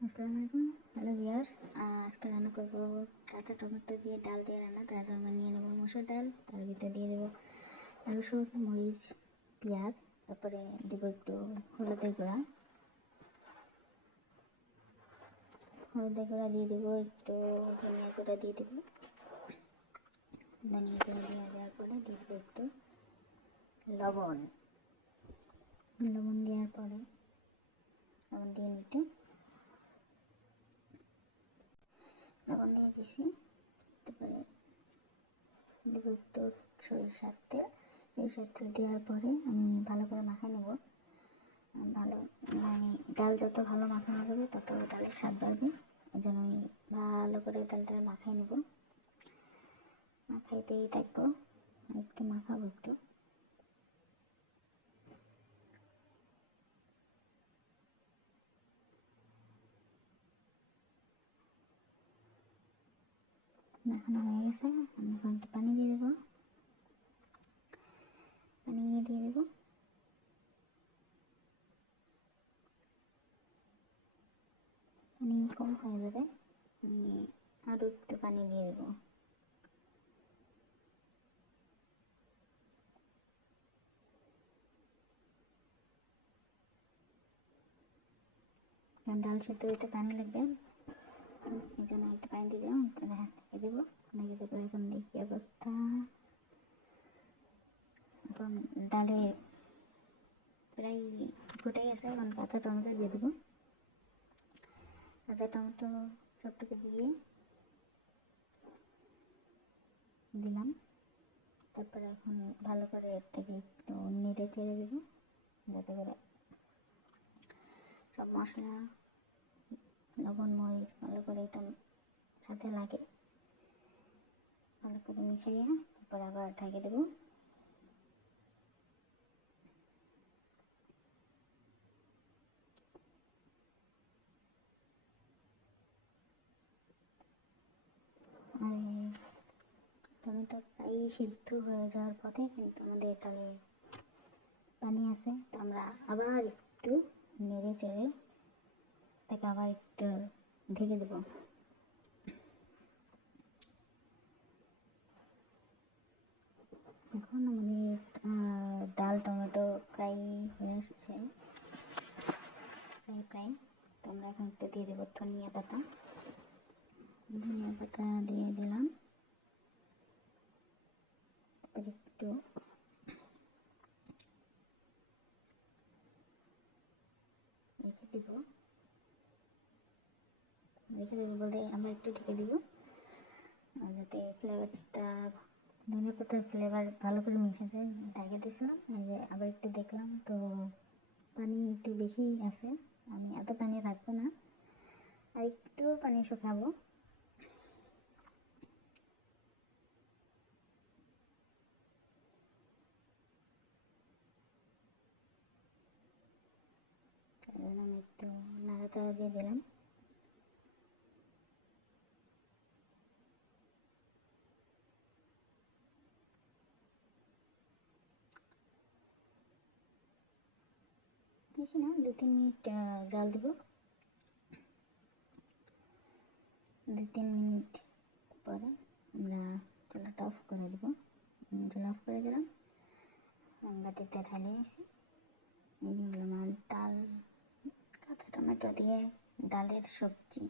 আসসালামু আলাইকুম, hello viewers. আজকে রান্না করব কাঁচা টমেটো দিয়ে ডাল দিয়ে রান্না। তার জন্য নিয়ে নেব মসুর ডাল, তার ভিতরে দিয়ে দেবো রসুন, মরিচ, পেঁয়াজ, তারপরে দেবো একটু হলুদের গুঁড়া দিয়ে দেবো, একটু ধনিয়া গুঁড়া দিয়ে দেবো। ধনিয়া গুঁড়া দিয়ে দেওয়ার পরে দিয়ে দেবো একটু লবণ। লবণ দেওয়ার পরে লবণ দিয়ে একটু লবণ দিয়ে দিছি। তারপরে দেবো একটু সরিষার তেল দেওয়ার পরে আমি ভালো করে মাখিয়ে নেব। ভালো মানে ডাল যত ভালো মাখানো যাবে তত ডালের স্বাদ বাড়বে। এই জন্য আমি ভালো করে ডালটা মাখিয়ে নেব, মাখাইতেই থাকবো, একটু মাখাবো। একটু মাখানো হয়ে গেছে, আমি এখন একটু পানি দিয়ে দেবো। পানি কম হয়ে যাবে, আমি আরও একটু পানি দিয়ে দেবো। কারণ ডাল সেদ্ধ হইতে পানি লাগবে, এই জন্য একটু পানি দিয়ে দিলাম। একটু ঢেকে দেবো, ঢেকে দেবো। এখন দেখি অবস্থা। এখন ডালে প্রায় ফুটে গেছে, এখন কাঁচা টমেটো দিয়ে দেবো। কাঁচা টমেটো সবটুকু দিয়ে দিলাম। তারপরে এখন ভালো করে এটাকে একটু নেড়ে চেড়ে দেবো, যাতে করে সব মশলা, লবণ, মরিচ ভালো করে এটা সাথে লাগে। ভালো করে মিশিয়ে তারপর আবার ঢেকে দেবো। টমেটো প্রায় সিদ্ধ হয়ে যাওয়ার পথে, কিন্তু আমাদের ডালে পানি আছে, তো আমরা আবার একটু নেড়ে চেড়ে তাকে আবার একটু ঢেকে দেবো। এখন আমাদের ডাল টমেটো প্রায় হয়ে আসছে, প্রায়। তো আমরা এখন একটু দিয়ে দেবো ধনিয়া পাতা দিয়ে দিলাম। তারপর একটু রেখে দেবো বলতে আমরা একটু ঢেকে দেবো, যাতে ফ্লেভারটা, ধনিয়া পাতার ফ্লেভার ভালো করে মিশে যায়। ঢেকে দিয়েছিলাম, আবার একটু দেখলাম তো পানি একটু বেশি আছে, আমি এত পানি রাখবো না, আর একটু পানি শুকাবো। আমি একটু নাড়াচাড়া দিয়ে দিলাম। বেশি না, 2-3 মিনিট জাল দেবো। 2-3 মিনিট পরে আমরা চুলাটা অফ করে দেবো। চুলা অফ করে দিলাম, বাটিতে ঢালিয়ে নিয়েছি। এই হলো আমার ডাল, কাঁচা টমেটো দিয়ে ডালের সবজি।